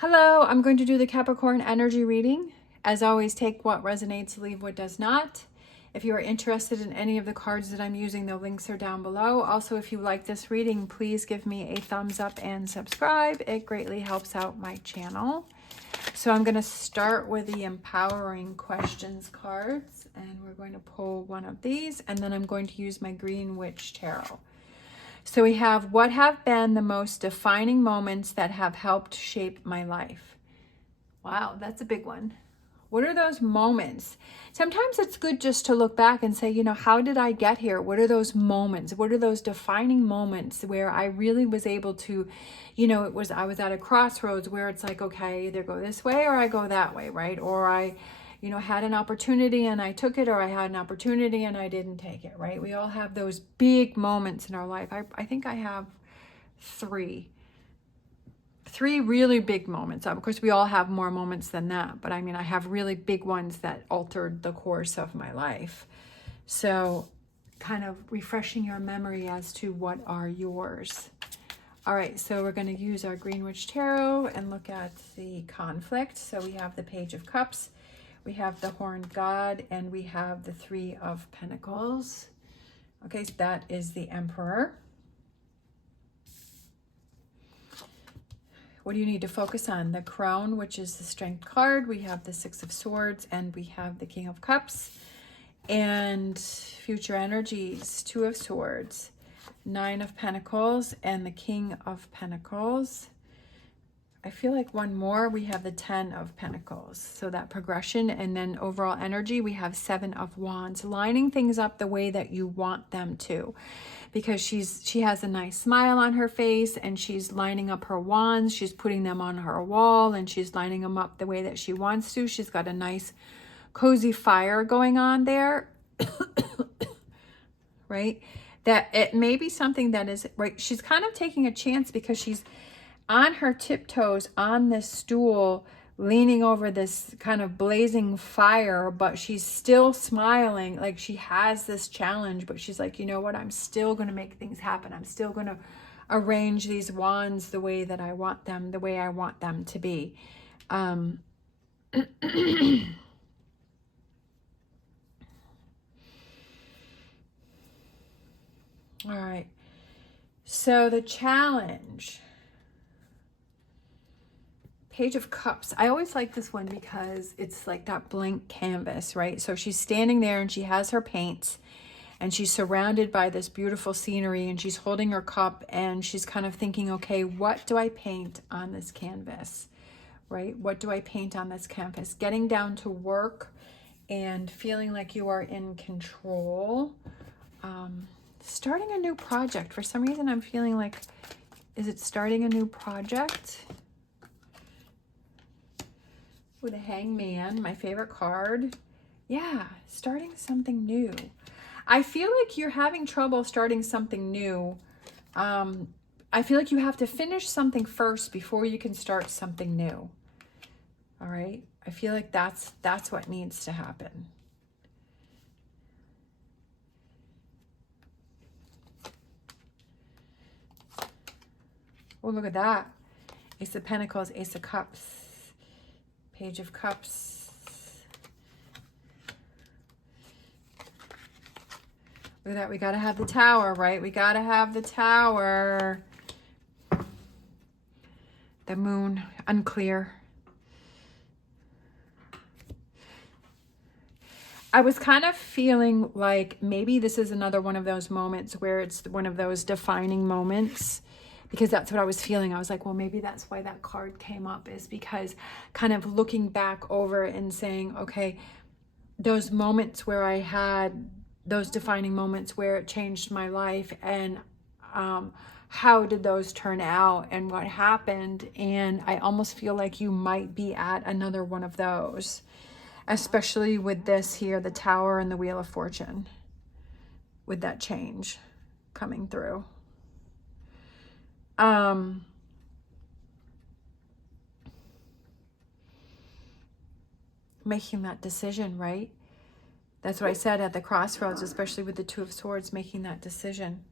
Hello, I'm going to do the Capricorn energy reading. As always, take what resonates, leave what does not. If you are interested in any of the cards that I'm using, the links are down below. Also, if you like this reading, please give me a thumbs up and subscribe. It greatly helps out my channel. So I'm going to start with the empowering questions cards, and we're going to pull one of these, and then I'm going to use my Green Witch Tarot. So we have, what have been the most defining moments that have helped shape my life? Wow, that's a big one. What are those moments? Sometimes it's good just to look back and say, how did I get here? What are those moments? What are those defining moments where I really was able to, I was at a crossroads where it's like, okay, I either go this way or I go that way, right? Or I, had an opportunity and I took it, or I had an opportunity and I didn't take it, right? We all have those big moments in our life. I think I have three really big moments. Of course, we all have more moments than that, but I mean, I have really big ones that altered the course of my life. So kind of refreshing your memory as to what are yours. All right, so we're going to use our Green Witch Tarot and look at the conflict. So we have the Page of Cups, we have the Horned God, and we have the Three of Pentacles. Okay, so that is the Emperor. What do you need to focus on? The Crown, which is the Strength card. We have the Six of Swords, and we have the King of Cups. And future energies, Two of Swords, Nine of Pentacles, and the King of Pentacles. I feel like one more, we have the Ten of Pentacles. So that progression, and then overall energy, we have Seven of Wands, lining things up the way that you want them to. Because she has a nice smile on her face, and she's lining up her wands, she's putting them on her wall, and she's lining them up the way that she wants to. She's got a nice cozy fire going on there. Right? That it may be something that is, right, she's kind of taking a chance because she's on her tiptoes on this stool, leaning over this kind of blazing fire, but she's still smiling, like she has this challenge, but she's like, you know what, I'm still going to make things happen. I'm still going to arrange these wands the way that I want them, the way I want them to be. All right. So the challenge, Page of Cups. I always like this one because it's like that blank canvas, right? So she's standing there and she has her paints and she's surrounded by this beautiful scenery, and she's holding her cup and she's kind of thinking, okay, what do I paint on this canvas, right? What do I paint on this canvas? Getting down to work and feeling like you are in control. Starting a new project. For some reason, I'm feeling like, is it starting a new project? With a Hangman, my favorite card. Yeah, starting something new. I feel like you're having trouble starting something new. I feel like you have to finish something first before you can start something new. All right? I feel like that's what needs to happen. Oh, look at that. Ace of Pentacles, Ace of Cups. Page of Cups. Look at that. We got to have the Tower, right? We got to have the Tower. The Moon, unclear. I was kind of feeling like maybe this is another one of those moments where it's one of those defining moments, because that's what I was feeling. I was like, well, maybe that's why that card came up, is because kind of looking back over and saying, okay, those moments where I had those defining moments where it changed my life, and how did those turn out and what happened? And I almost feel like you might be at another one of those, especially with this here, the Tower and the Wheel of Fortune, with that change coming through. Making that decision, right? That's what I said, at the crossroads, especially with the Two of Swords, making that decision.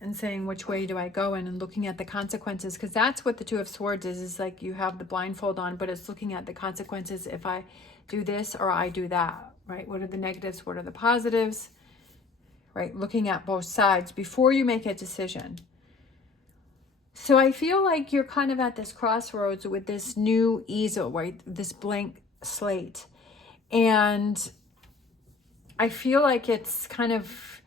and saying, which way do I go in, and looking at the consequences, because that's what the Two of Swords is like you have the blindfold on, but it's looking at the consequences if I do this or I do that, right? What are the negatives? What are the positives, right? Looking at both sides before you make a decision. So I feel like you're kind of at this crossroads with this new easel, right? This blank slate. And I feel like it's kind of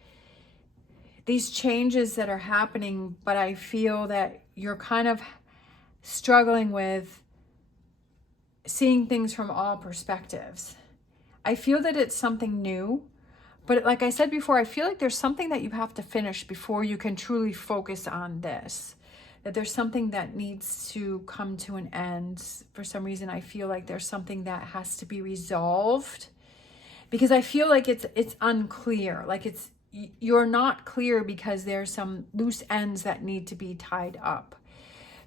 these changes that are happening, but I feel that you're kind of struggling with seeing things from all perspectives. I feel that it's something new, but like I said before, I feel like there's something that you have to finish before you can truly focus on this. That there's something that needs to come to an end. For some reason, I feel like there's something that has to be resolved, because I feel like it's unclear. Like you're not clear because there's some loose ends that need to be tied up.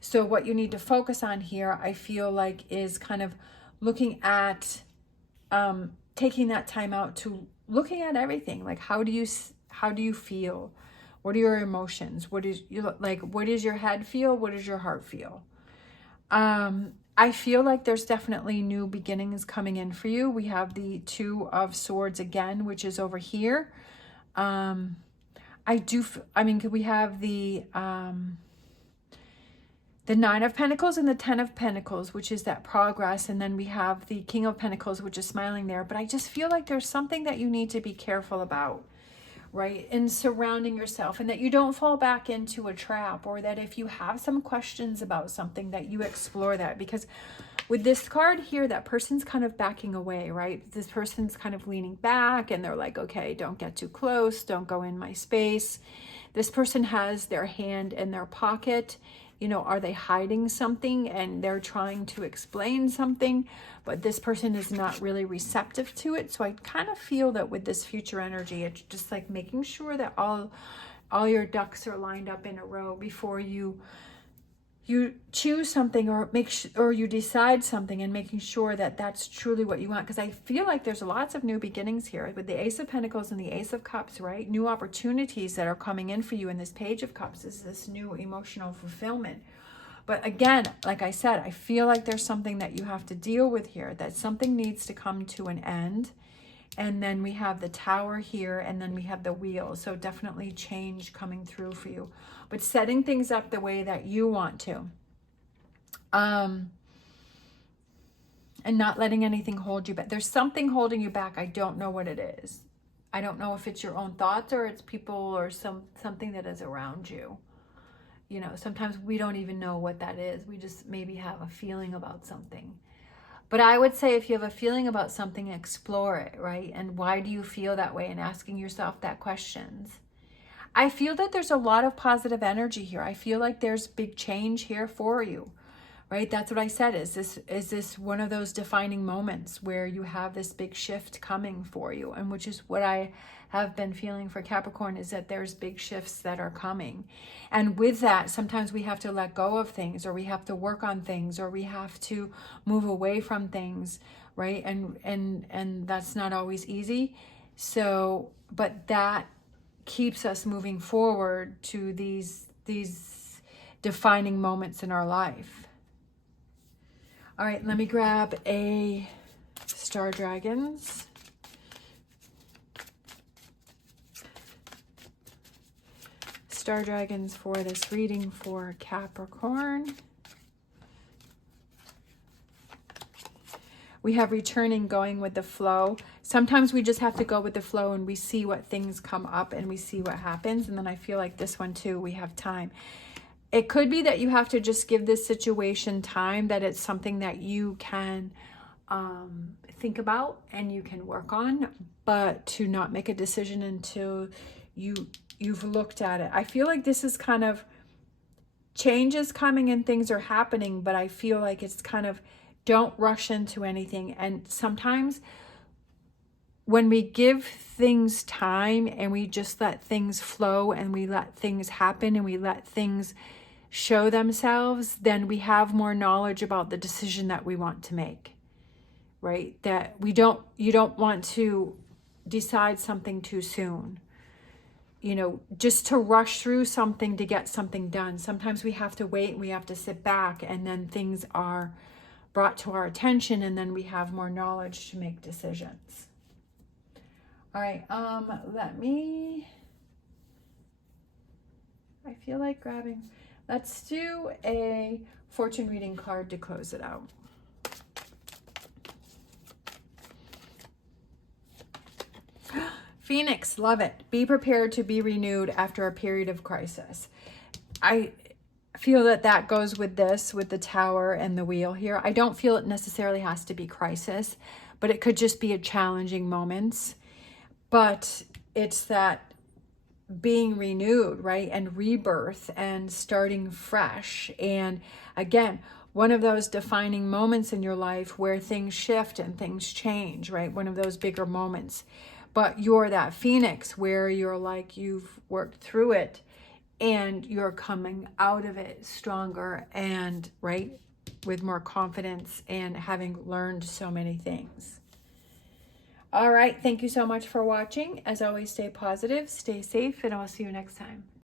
So what you need to focus on here, I feel like, is kind of looking at taking that time out to looking at everything. Like, how do you feel? What are your emotions? What is your head feel? What does your heart feel? I feel like there's definitely new beginnings coming in for you. We have the Two of Swords again, which is over here. We have the Nine of Pentacles and the Ten of Pentacles, which is that progress. And then we have the King of Pentacles, which is smiling there. But I just feel like there's something that you need to be careful about, right? In surrounding yourself, and that you don't fall back into a trap, or that if you have some questions about something, that you explore that. Because with this card here, that person's kind of backing away, right? This person's kind of leaning back and they're like, okay, don't get too close. Don't go in my space. This person has their hand in their pocket. You know, are they hiding something and they're trying to explain something, but this person is not really receptive to it? So I kind of feel that with this future energy, it's just like making sure that all your ducks are lined up in a row before you choose something, or you decide something, and making sure that that's truly what you want. Because I feel like there's lots of new beginnings here with the Ace of Pentacles and the Ace of Cups, right? New opportunities that are coming in for you. In this Page of Cups is this new emotional fulfillment. But again, like I said, I feel like there's something that you have to deal with here, that something needs to come to an end. And then we have the Tower here, and then we have the Wheel. So definitely change coming through for you, but setting things up the way that you want to. And not letting anything hold you back. There's something holding you back. I don't know what it is. I don't know if it's your own thoughts or it's people or something that is around you. You know, sometimes we don't even know what that is. We just maybe have a feeling about something. But I would say if you have a feeling about something, explore it, right? And why do you feel that way? And asking yourself that questions. I feel that there's a lot of positive energy here. I feel like there's big change here for you, right? That's what I said. Is this one of those defining moments where you have this big shift coming for you? And which is what I have been feeling for Capricorn, is that there's big shifts that are coming. And with that, sometimes we have to let go of things, or we have to work on things, or we have to move away from things, right? And that's not always easy. So, but that keeps us moving forward to these defining moments in our life. All right, let me grab a Star Dragons. Star Dragons for this reading for Capricorn. We have returning, going with the flow. Sometimes we just have to go with the flow, and we see what things come up and we see what happens. And then I feel like this one too, we have time. It could be that you have to just give this situation time, that it's something that you can think about and you can work on, but to not make a decision until you've looked at it. I feel like this is kind of changes coming and things are happening, but I feel like it's kind of, don't rush into anything. And sometimes when we give things time and we just let things flow and we let things happen and we let things show themselves, then we have more knowledge about the decision that we want to make, right? That you don't want to decide something too soon. you know, just to rush through something to get something done. Sometimes we have to wait and we have to sit back, and then things are brought to our attention, and then we have more knowledge to make decisions. All right, I feel like grabbing, let's do a fortune reading card to close it out. Phoenix, love it. Be prepared to be renewed after a period of crisis. I feel that that goes with this, with the Tower and the Wheel here. I don't feel it necessarily has to be crisis, but it could just be a challenging moments. But it's that being renewed, right? And rebirth and starting fresh. And again, one of those defining moments in your life where things shift and things change, right? One of those bigger moments. But you're that Phoenix where you're like, you've worked through it and you're coming out of it stronger and, right, with more confidence and having learned so many things. All right. Thank you so much for watching. As always, stay positive, stay safe, and I'll see you next time.